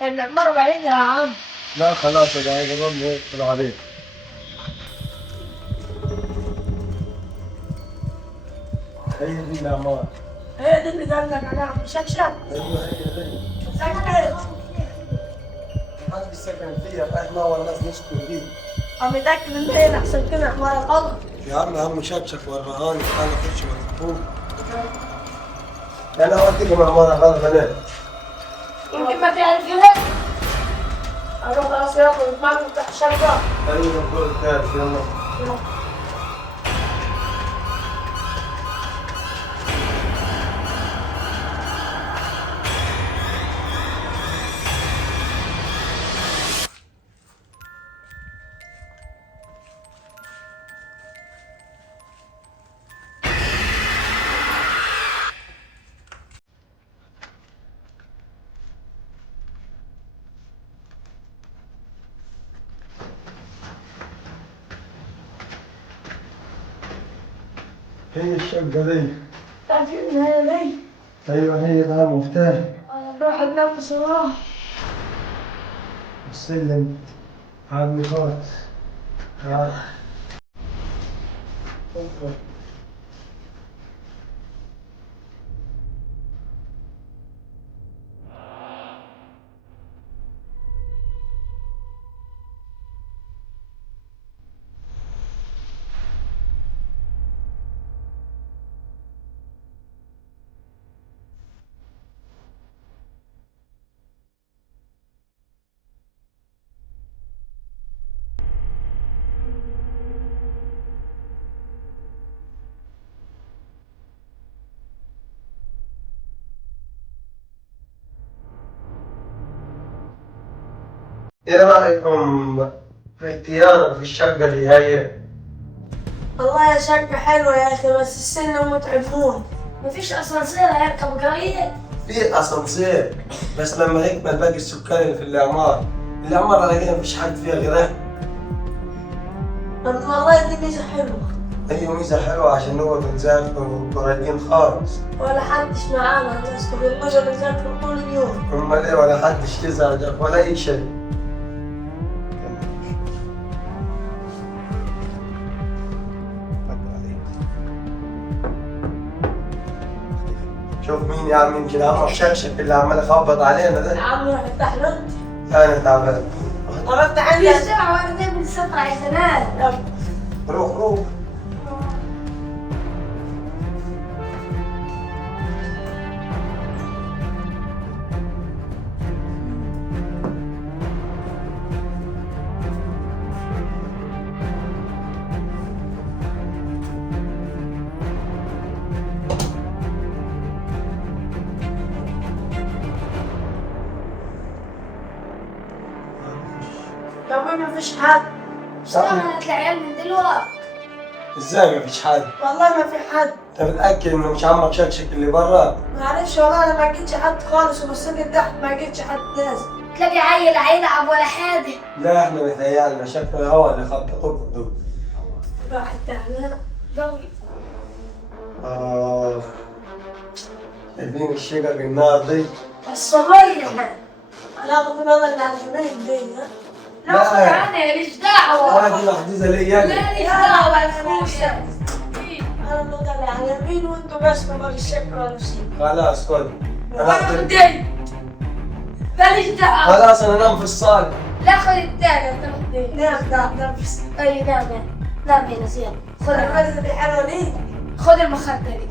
المرة بعيدة يا عم. لا خلاص يا جماعة قربنا ندخل عليه. هي دي العمارة. هي دي اللي قالك عليها مشكشك. ايوه هي دي. سكت. محدش سكن فيها، احنا اول ناس نسكن فيها. أنا متأكد إن هي أحسن كده عمارة غلط. يا عم شكشك ورهاني، تعالى خش وريكم. انا اوديكم عمارة غلط انا. يمكن ما تعرف كده. أروح خلاص ياخد معك تحت الشرطة. ايوه الدور الثالث يلا. هي الشقة دي. تعرفين إن هي لي؟ ايوه هي ده المفتاح. أنا بروح أنام بصراحة. السلم على النقاط. ايه رايكم في اختيارك في الشقه اللي هي؟ والله يا شقة حلوة يا أخي بس السن متعبون. مفيش أسانسير هيركب قرية. في اسانسير بس لما يكمل باقي السكان اللي في العماره الاقي مفيش حد فيها غير احنا. والله دي ميزة حلوة. هي ميزه حلوه عشان نقعد نذاكر ورايقين خالص. ولا حدش معانا الناس تقول نقعد نذاكر طول اليوم. امال ايه ولا حدش يزعجك ولا اي شيء. شوف مين يا عم، يمكن عمك شكشك اللي عمال يخبط علينا ده. يا عم روح افتح له انت. انا تعبان. طب افتح انت. مفيش دعوة وانا جايب السطر يا زمان. روح. طب مفيش حد. اشتغلت العيال من دلوقتي. ازاي مفيش حد؟ والله ما في حد. انت متأكد انه مش عمك شكشك اللي برا؟ معلش والله انا ما لقيتش حد خالص وبصيت تحت ما لقيتش حد نازل. تلاقي عيل هيلعب ولا حاجة. لا احنا متهيألنا شكل الهوا اللي خبطوك دول. راح افتح لنا. شايفين الشقق النار دي؟ الصغير. لا غض النظر عن اليمين دي. لا خذ عني ماليش دعوة. هذه محجوزة لي انا. ماليش دعوة يا اخويا. انا اللي على اليمين وانتوا بس ما باقي الشكل ولا شيء. خلاص خذ. وانا خدي. ماليش دعوة. خلاص انا انام في الصالة. لا خذ الثاني انت خدي. نام بس. اي نام نام يا نسيان. خذ المدرسة دي حلوة ليه؟ خذ المخدة دي.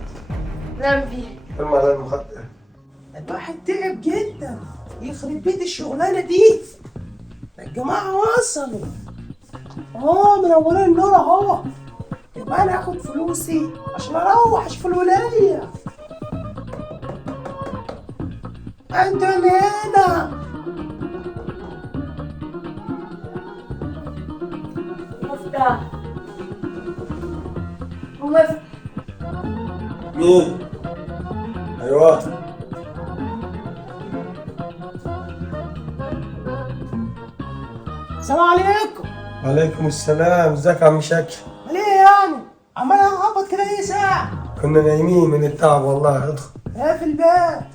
نام فيه. المال المخدر. الواحد تعب جدا، يخرب بيت الشغلانه دي. الجماعه وصلوا منورين النور اهو. يبقى انا هاخد فلوسي عشان اروح اشوف الولايه. انتوا اللي هنا تعال وما مين؟ ايوه. السلام عليكم. وعليكم السلام، ازيك يا عم شكل؟ ليه يعني؟ عمال اخبط كده ايه ساعة؟ كنا نايمين من التعب والله. ادخل. ايه في البيت؟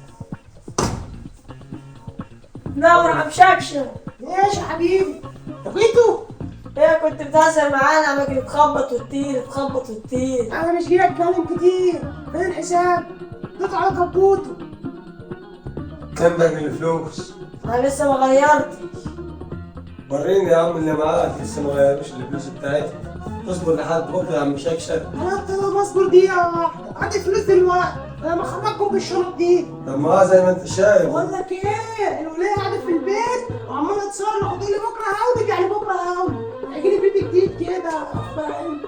نور عم شكشك. ايش يا حبيبي؟ لقيته؟ ايه كنت بتهزر معانا عمال بتخبط وتطير تخبط وتطير. انا مش جاي اتكلم كتير، فين الحساب؟ دوت على كبوته. كم باقي الفلوس؟ انا لسه ما غيرتش. وريني يا عم اللي معاك، لسه ما غيروش الفلوس بتاعتي. اصبر لحد بكره يا عم شكشك. انا طلب اصبر دقيقة واحدة، عندي فلوس دلوقتي، انا ما خرجكم بالشنط دي. طب ما زي ما انت شايف. بقول لك ايه، الولاية قاعدة في البيت وعمالة تصرخ وتقول لي بكرة هودك، يعني بكرة هودك. هيجي لي بيبي جديد كده، فاهم؟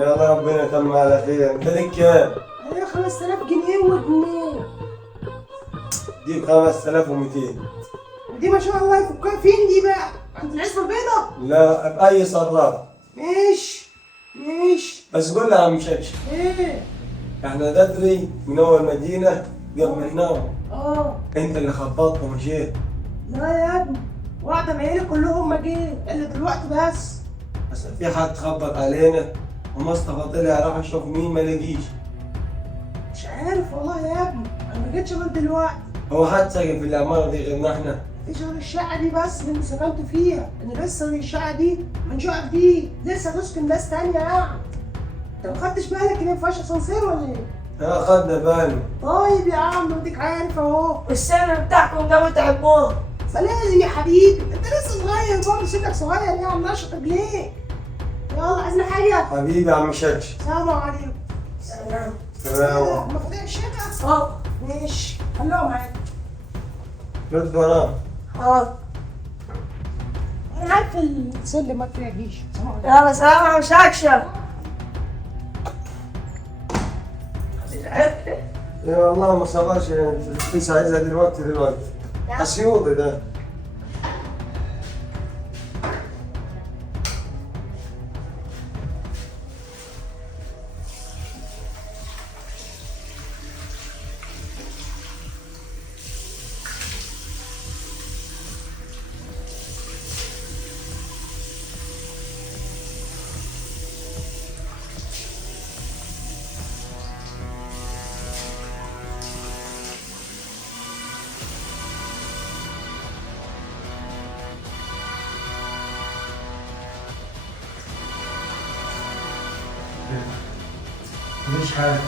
يلا ربنا يتم على خير. انت ليك كام؟ هي 5000 جنيه وجنيه. دي 5200. دي ما شاء الله يفكها فين دي بقى؟ عند العزبة البيضاء؟ لا بأي صراف. ماشي بس قول لي يا عم شكشك، ايه؟ احنا بدري من اول مدينه قبل النوم. انت اللي خبطت ومشيت. لا يا ابني، واحدة معيلي كلهم ما جه الا دلوقتي بس في حد خبط علينا ومصطفى طلع راح يشوف مين ما لقيش. مش عارف والله يا ابني، انا ما جيتش غير دلوقتي. هو حد ساكن في العماره دي غيرنا احنا؟ مفيش غير الشقة دي بس اللي سكنت فيها، انا لسه الشقة دي من شقق دي لسه تسكن ناس تانية يعني. انت ما خدتش بالك ان ما ينفعش اسانسير ولا ايه؟ اه خدنا بالنا. طيب يا عم اديك عارف اهو. والسن بتاعكم ده متعب موت. فلازم يا حبيبي، انت لسه صغير برضه، سنك صغير يا عم، نشط رجليك. يلا عايزين حاجة؟ حبيبي يا عم شكش. السلام عليكم. سلام. سلام. مفاتيح الشقة؟ اه ماشي، خليهم معاك. رد وراه. اه انا عارف السلم ما تلاقيش. يلا سلام يا عم شكشك. اي والله ما صبرش، الفلوس عايزها دلوقتي. اسيوطي ده. مفيش حاجة.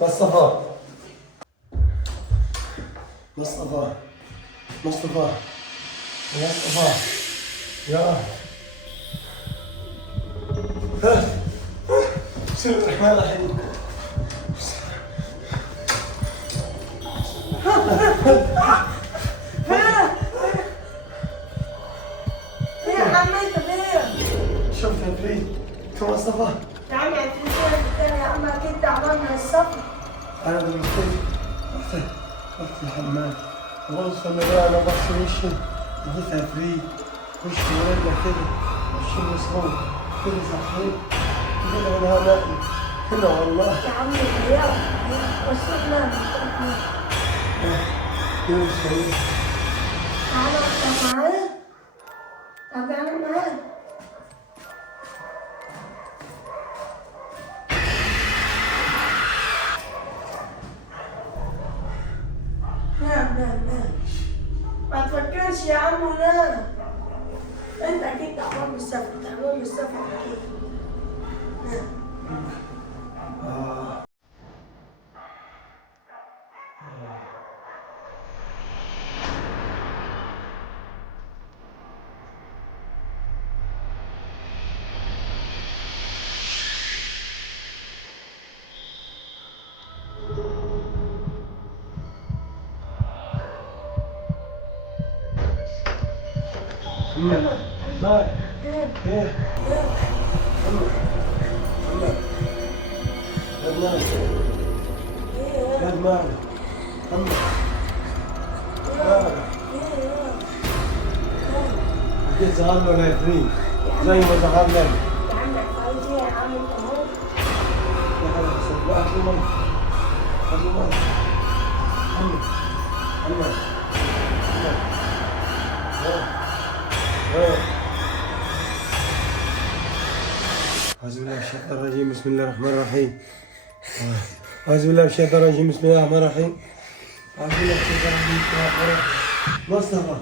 مصطفى مصطفى مصطفى مصطفى يا بسم الله الرحمن الرحيم. ايه يا عم انت فين؟ شفت الفريد يا مصطفى؟ يا عم التليفون التاني يا عم اكيد تعبان من السفر. أنا بالمستشفى رحت الحمام وأوصل لبقى أنا بغسل وشي لقيت عفريت وشي ورجع كده وشي مسحوق كده صحيت كده أنا هنقل هنا والله. يا عم يلا بس نام. يوم سعيد. تعالى افتح معايا. تعالى معايا. نام ما تفكرش يا عم نام. انت اكيد تعبان من السفر اكيد. نام. مالك؟ ايه؟ يا مالك؟ جيت ظهر له العفريت زي ما ظهر لنا. يا عم عفاريت ايه يا عم انت اهو. يا حاجة بس لا أكل مية. أكل مية. محمد. محمد. محمد. أعوذ بالله من الشيطان الرجيم بسم الله الرحمن الرحيم. أعوذ بالله من الشيطان الرجيم بسم الله الرحمن الرحيم. أعوذ بالله من الشيطان الرجيم بسم الله الرحمن الرحيم. مصطفى.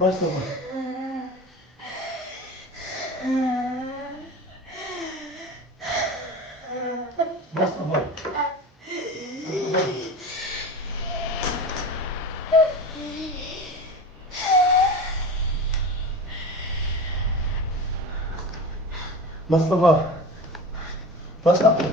مصطفى. مصطفى. مصطفى. مصطفى.